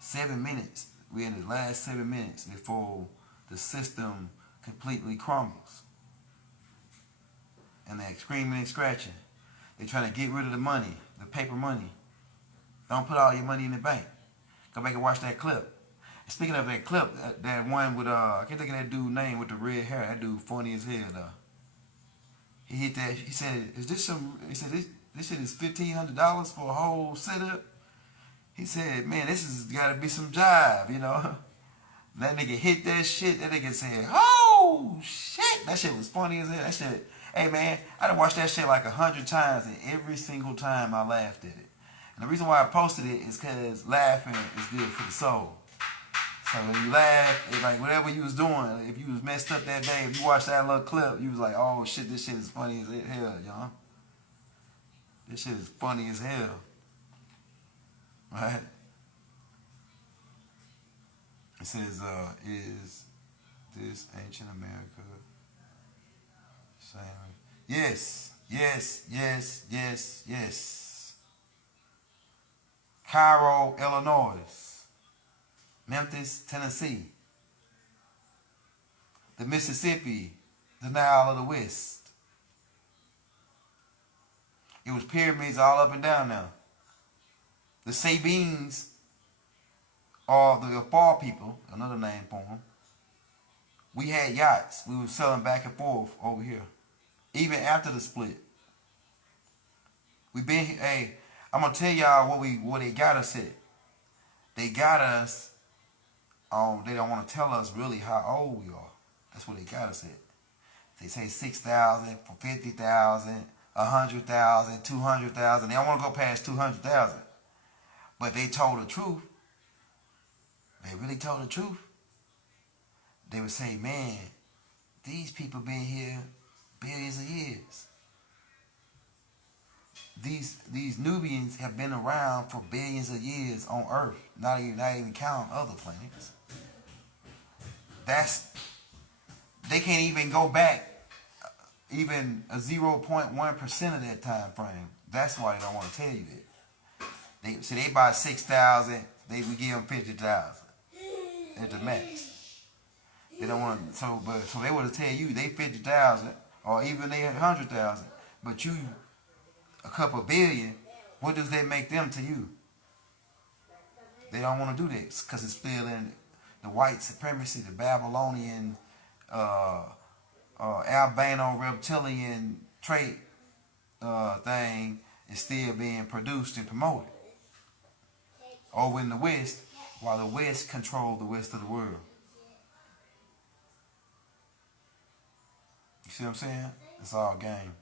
7 minutes. We're in the last 7 minutes before the system completely crumbles. And they're screaming and scratching. They're trying to get rid of the money, the paper money. Don't put all your money in the bank. Go back and watch that clip. Speaking of that clip, that one with I can't think of that dude's name with the red hair. That dude funny as hell though. He hit that. He said, "Is this some?" He said, "This shit is $1,500 for a whole setup." He said, "Man, this has got to be some jive, you know." That nigga hit that shit. That nigga said, "Oh shit!" That shit was funny as hell. That shit. Hey man, I done watched that shit like 100 times, and every single time I laughed at it. And the reason why I posted it is because laughing is good for the soul. So when you laugh, it's like whatever you was doing, if you was messed up that day, if you watched that little clip, you was like, "Oh shit, this shit is funny as hell, y'all. This shit is funny as hell." Right? It says, is this ancient America same? Yes, yes, yes, yes, yes. Cairo, Illinois. Memphis, Tennessee. The Mississippi, the Nile of the West. It was pyramids all up and down now. The Sabines are the Afar people, another name for them. We had yachts. We were selling back and forth over here. Even after the split. We been, hey, I'm going to tell y'all what they got us at. They got us, they don't want to tell us really how old we are. That's what they got us at. They say 6,000 for 50,000, 100,000, 200,000. They don't want to go past 200,000. But they told the truth. They really told the truth. They would say, man, these people been here billions of years. These Nubians have been around for billions of years on Earth, not even counting other planets. They can't even go back even a 0.1% of that time frame. That's why they don't want to tell you that. They buy 6,000, we give them 50,000 at the max. They don't want to, so they want to tell you they 50,000 or even they 100,000, but you a couple billion. What does that make them to you? They don't want to do that because it's still in the white supremacy, the Babylonian, albino reptilian trait thing is still being produced and promoted over in the West, while the West control the rest of the world. You see what I'm saying? It's all game.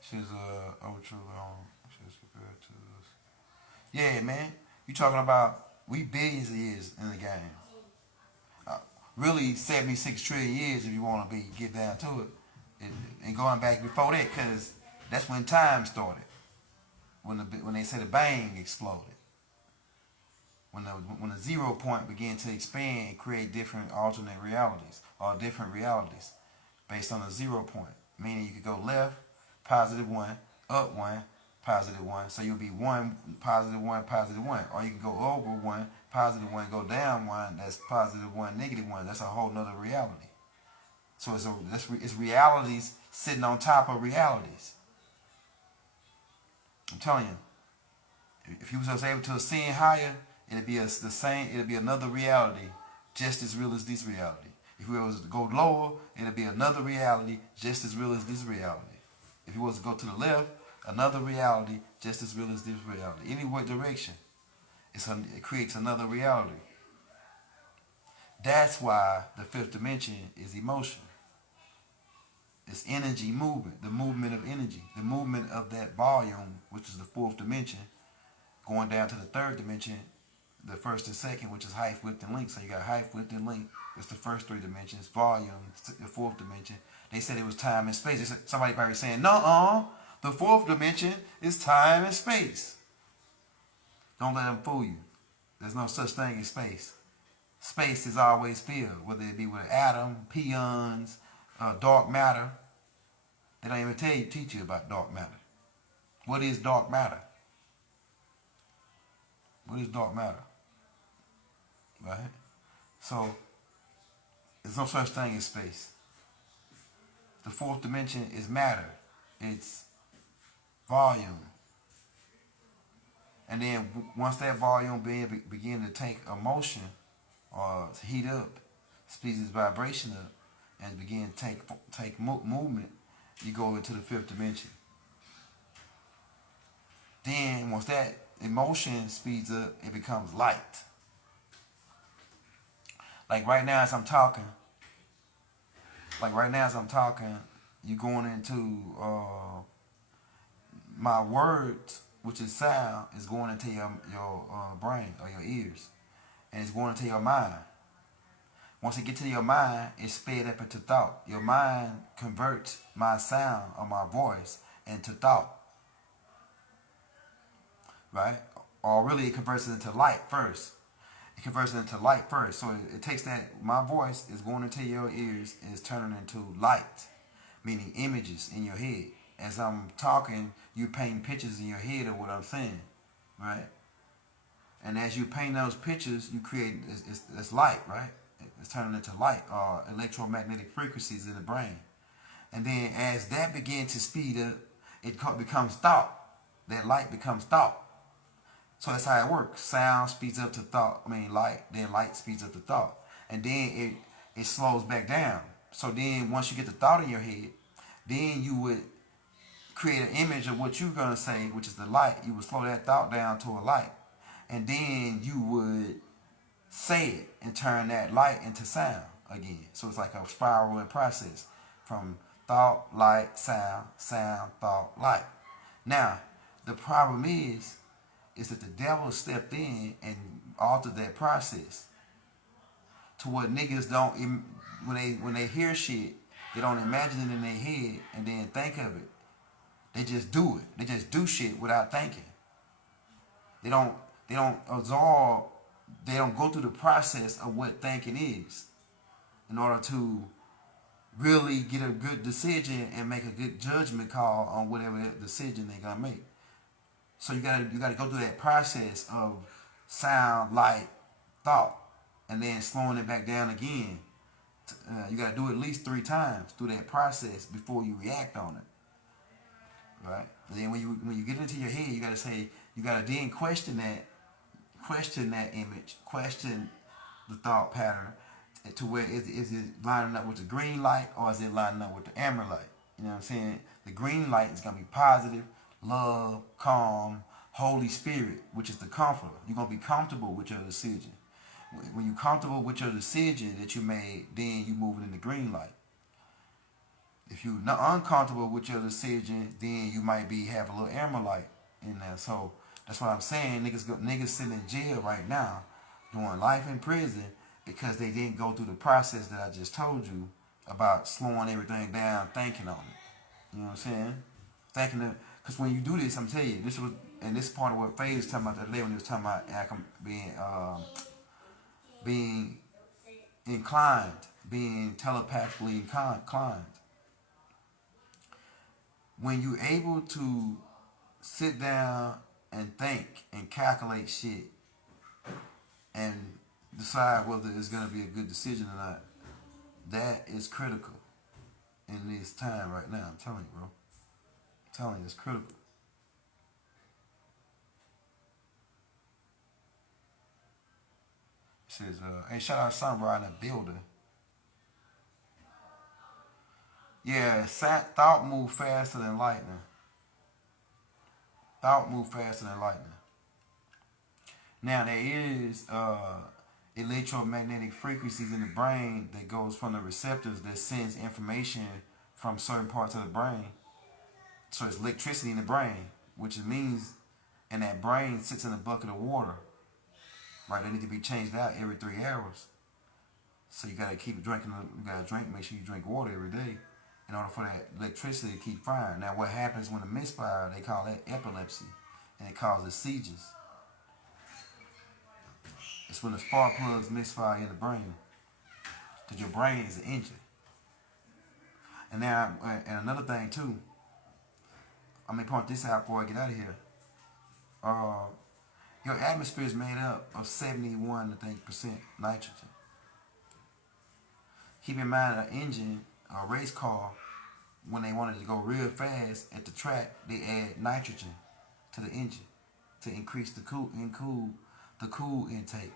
She's ultra long. She's compared to us. Yeah, man. You talking about we billions of years in the game. Really 76 trillion years if you want to get down to it. And going back before that, because that's when time started. When they say the bang exploded. When the 0 point began to expand and create different alternate realities or different realities based on a 0 point. Meaning you could go left, +1, up 1, +1. So you'll be 1, +1, +1. Or you can go over 1, +1, go down 1, that's +1, -1. That's a whole nother reality. So it's realities sitting on top of realities. I'm telling you, if you was able to ascend higher, it'd be it'd be another reality just as real as this reality. If you was to go lower, it'd be another reality just as real as this reality. If you was to go to the left, another reality just as real as this reality. Any way direction, it creates another reality. That's why the fifth dimension is emotion. It's energy movement, the movement of energy, the movement of that volume, which is the fourth dimension, going down to the third dimension, the first and second, which is height, width, and length. So you got height, width, and length. It's the first three dimensions. Volume, the fourth dimension. They said it was time and space. Somebody probably saying, no, the fourth dimension is time and space. Don't let them fool you. There's no such thing as space. Space is always filled, whether it be with atom, pions, dark matter. They don't even teach you about dark matter. What is dark matter? What is dark matter? Right? So, there's no such thing as space. The fourth dimension is matter. It's volume. And then once that volume begin to take a motion or heat up, speeds its vibration up, and begin to take movement, you go into the fifth dimension. Then once that emotion speeds up, it becomes light. Like right now as I'm talking, you're going into my words, which is sound, is going into your brain or your ears, and it's going into your mind. Once it gets to your mind, it's sped up into thought. Your mind converts my sound or my voice into thought, right? Or really, it converts it into light first. So it takes that, my voice is going into your ears and it's turning into light, meaning images in your head. As I'm talking, you paint pictures in your head of what I'm saying, right? And as you paint those pictures, you create, it's light, right? It's turning into light or electromagnetic frequencies in the brain. And then as that begins to speed up, it becomes thought. That light becomes thought. So that's how it works. Sound speeds up to thought. Light. Then light speeds up to thought. And then it slows back down. So then once you get the thought in your head, then you would create an image of what you're going to say, which is the light. You would slow that thought down to a light. And then you would say it and turn that light into sound again. So it's like a spiraling process from thought, light, sound, thought, light. Now, the problem is that the devil stepped in and altered that process to what niggas don't, when they hear shit, they don't imagine it in their head and then think of it. They just do it. They just do shit without thinking. They don't absorb, they don't go through the process of what thinking is in order to really get a good decision and make a good judgment call on whatever decision they're gonna make. So you gotta go through that process of sound, light, thought, and then slowing it back down again. You gotta do it at least 3 times through that process before you react on it, right? And then when you get into your head, you gotta then question that image, question the thought pattern to where is it lining up with the green light or is it lining up with the amber light? You know what I'm saying? The green light is gonna be positive, love, calm, Holy Spirit, which is the comforter. You're going to be comfortable with your decision. When you're comfortable with your decision that you made, then you moving in the green light. If you're not uncomfortable with your decision, then you might have a little amber light in there. So that's what I'm saying. Niggas sitting in jail right now doing life in prison because they didn't go through the process that I just told you about slowing everything down, thinking on it. You know what I'm saying? Because when you do this, I'm telling you, this part of what Faise was talking about that day when he was talking about being inclined, being telepathically inclined. When you're able to sit down and think and calculate shit and decide whether it's going to be a good decision or not, that is critical in this time right now. I'm telling you, bro. telling you, it's critical. It says, hey, shout out Sunrise in the building. Yeah, thought move faster than lightning. Thought move faster than lightning. Now, there is electromagnetic frequencies in the brain that goes from the receptors that sends information from certain parts of the brain. So it's electricity in the brain, which means, and that brain sits in a bucket of water. Right, they need to be changed out every 3 hours. So you gotta keep drinking. You gotta make sure you drink water every day in order for that electricity to keep firing. Now, what happens when it misfire? They call that epilepsy, and it causes seizures. It's when the spark plugs misfire in the brain, because your brain is an engine. And now, and another thing too. I'm gonna point this out before I get out of here. Your atmosphere is made up of 71% nitrogen. Keep in mind, an engine, a race car, when they wanted to go real fast at the track, they add nitrogen to the engine to increase the cool intake.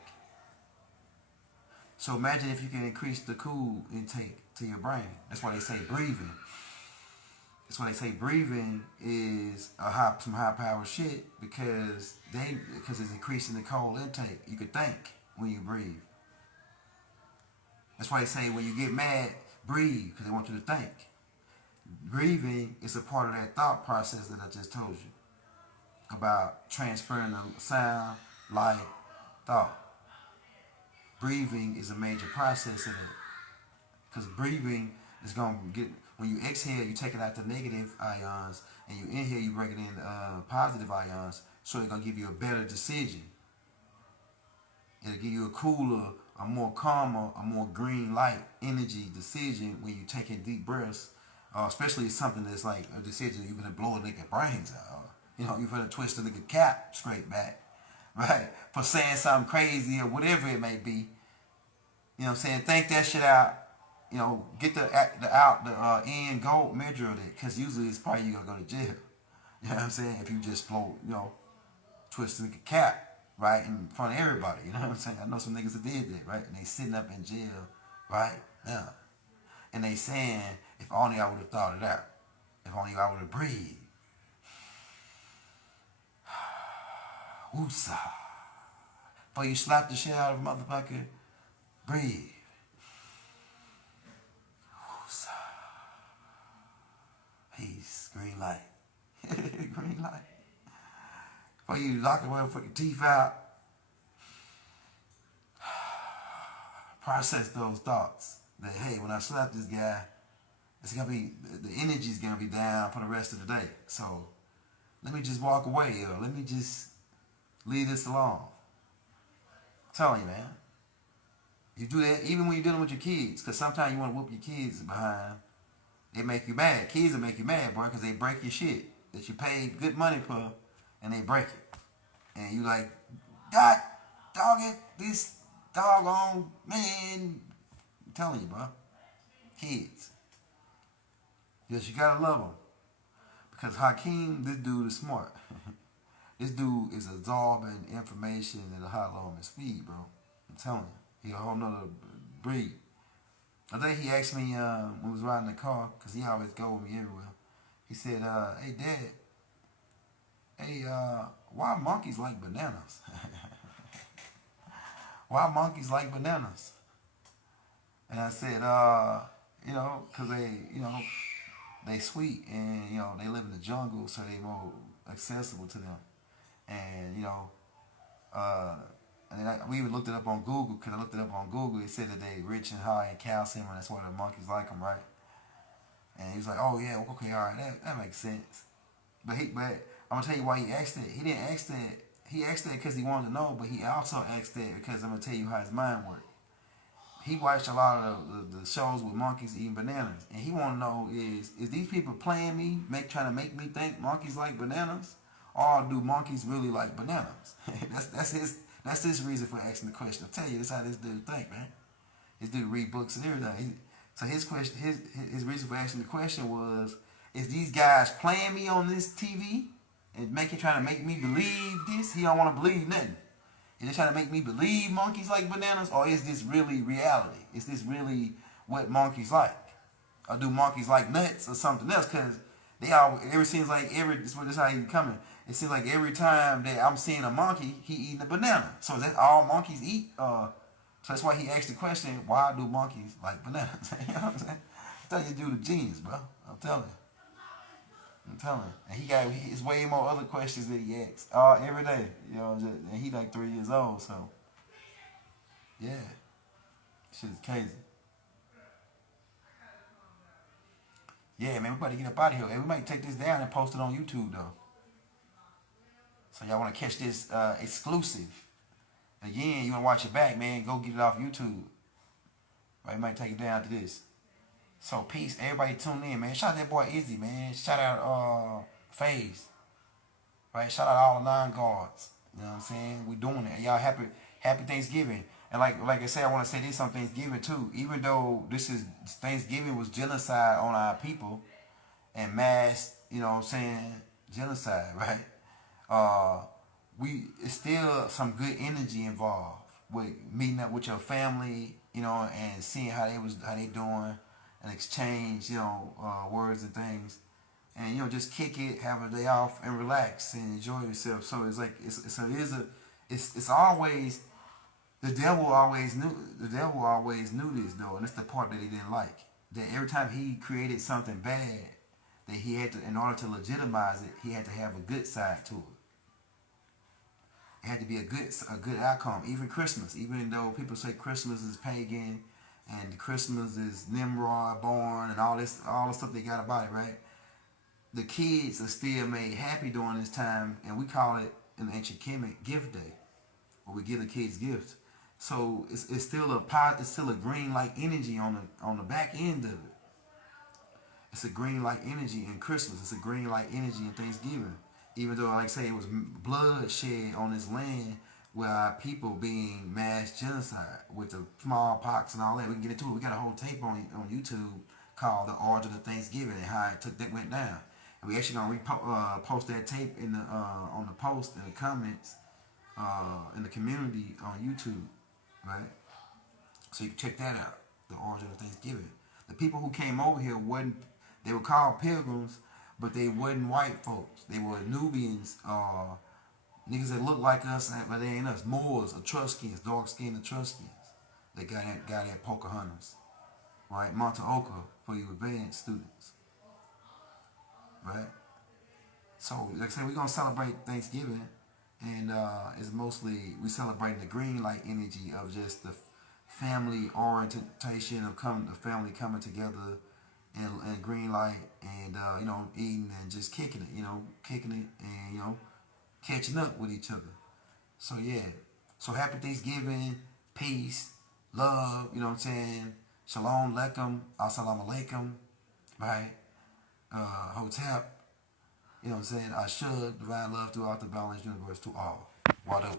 So imagine if you can increase the cool intake to your brain. That's why they say breathing. That's why they say breathing is some high power shit because it's increasing the cold intake. You could think when you breathe. That's why they say when you get mad, breathe because they want you to think. Breathing is a part of that thought process that I just told you about transferring the sound, light, thought. Breathing is a major process in it because breathing is going to get, when you exhale, you take it out the negative ions, and you inhale, you bring it in positive ions, so it's going to give you a better decision. It'll give you a cooler, a more calmer, a more green light energy decision when you're taking deep breaths, especially if something that's like a decision you're going to blow a nigga brains out. You're going to twist a nigga cap straight back, right? For saying something crazy or whatever it may be. You know what I'm saying? Think that shit out. Get the end goal measure of it, because usually it's probably you're going to go to jail. You know what I'm saying? If you just blow, twist a nigga cap, right, in front of everybody. You know what I'm saying? I know some niggas that did that, right? And they sitting up in jail right now. And they saying, if only I would have thought it out. If only I would have breathed. Woosah. Before you slap the shit out of a motherfucker, breathe. Woosah. Peace. Green light. Green light. Before you knock the motherfucking teeth out, process those thoughts. That, hey, when I slap this guy, it's gonna be, the energy's gonna be down for the rest of the day. So let me just walk away, or let me just leave this alone. I'm telling you, man. You do that even when you're dealing with your kids, because sometimes you want to whoop your kids behind. They make you mad. Kids will make you mad, boy, because they break your shit that you paid good money for, and they break it. And you like, God, dog it, this doggone man. I'm telling you, bro. Kids. Yes, you gotta love them. Because Hakeem, this dude is smart. This dude is absorbing information at a high level speed, bro. I'm telling you. He a whole nother breed. I think he asked me when we was riding the car, because he always go with me everywhere. He said, hey, Dad, hey, why monkeys like bananas? Why monkeys like bananas? And I said, because they sweet, and, they live in the jungle, so they more accessible to them. And, and then we even looked it up on Google, because I looked it up on Google. It said that they rich and high in calcium, and that's why the monkeys like them, right? And he was like, oh, yeah, okay, all right, that makes sense. But I'm going to tell you why he asked that. He didn't ask that. He asked that because he wanted to know, but he also asked that because I'm going to tell you how his mind works. He watched a lot of the shows with monkeys eating bananas. And he want to know is these people playing me, trying to make me think monkeys like bananas? Or do monkeys really like bananas? That's his reason for asking the question. I'll tell you, that's how this dude think, man. This dude read books and everything. So his question, his reason for asking the question was, is these guys playing me on this TV and trying to make me believe this? He don't want to believe nothing. Is they trying to make me believe monkeys like bananas, or is this really reality? Is this really what monkeys like? Or do monkeys like nuts or something else? Because this is how he coming. It seems like every time that I'm seeing a monkey, he eating a banana. So is that all monkeys eat? So that's why he asked the question, why do monkeys like bananas? You know what I'm saying? I tell you, dude, a genius, bro. I'm telling you. And it's way more other questions that he asks every day. And he like 3 years old, so yeah, shit is crazy. Yeah, man, we about to get up out of here. And we might take this down and post it on YouTube though. So y'all want to catch this exclusive? Again, you want to watch it back, man? Go get it off YouTube. Right, we might take it down to this. So peace, everybody tune in, man. Shout out that boy Izzy, man. Shout out Faise. Right? Shout out all the 9 guards. You know what I'm saying? We doing it. And y'all happy Thanksgiving. And like I said, I want to say this on Thanksgiving too. Even though Thanksgiving was genocide on our people, and mass, you know what I'm saying, genocide, right? It's still some good energy involved with meeting up with your family, you know, and seeing how they doing, and exchange, you know, words and things, and you know, just kick it, have a day off, and relax and enjoy yourself. So it's like it's always the devil always knew this though, and it's the part that he didn't like. That every time he created something bad, that he had to, in order to legitimize it, he had to have a good side to it. It had to be a good outcome. Even Christmas, even though people say Christmas is pagan and Christmas is Nimrod born and all the stuff they got about it, right? The kids are still made happy during this time, and we call it in ancient Kemet gift day, where we give the kids gifts. So it's still a green light energy on the back end of it. It's a green light energy in Christmas. It's a green light energy in Thanksgiving. Even though, like I say, it was blood shed on this land where our people being mass genocide with the smallpox and all that. We can get into it. We got a whole tape on YouTube called "The Origin of Thanksgiving" and how that went down. And we actually gonna post that tape in the on the post in the comments in the community on YouTube, right? So you can check that out. The Origin of Thanksgiving. The people who came over here they were called pilgrims, but they wasn't white folks. They were Nubians, niggas that look like us, but they ain't us. Moors, Etruscans, dark skinned Etruscans. They got at Pocahontas, right? Monte Oca for you advanced students, right? So, like I said, we're gonna celebrate Thanksgiving, and it's mostly we celebrating the green light energy of just the family orientation of the family coming together. And green light, and you know, eating and just kicking it, and you know, catching up with each other. So yeah, so happy Thanksgiving, peace, love. You know what I'm saying? Shalom aleichem, assalamu alaikum, right? Hotep. You know what I'm saying? I should divine love throughout the balanced universe to all. Wado.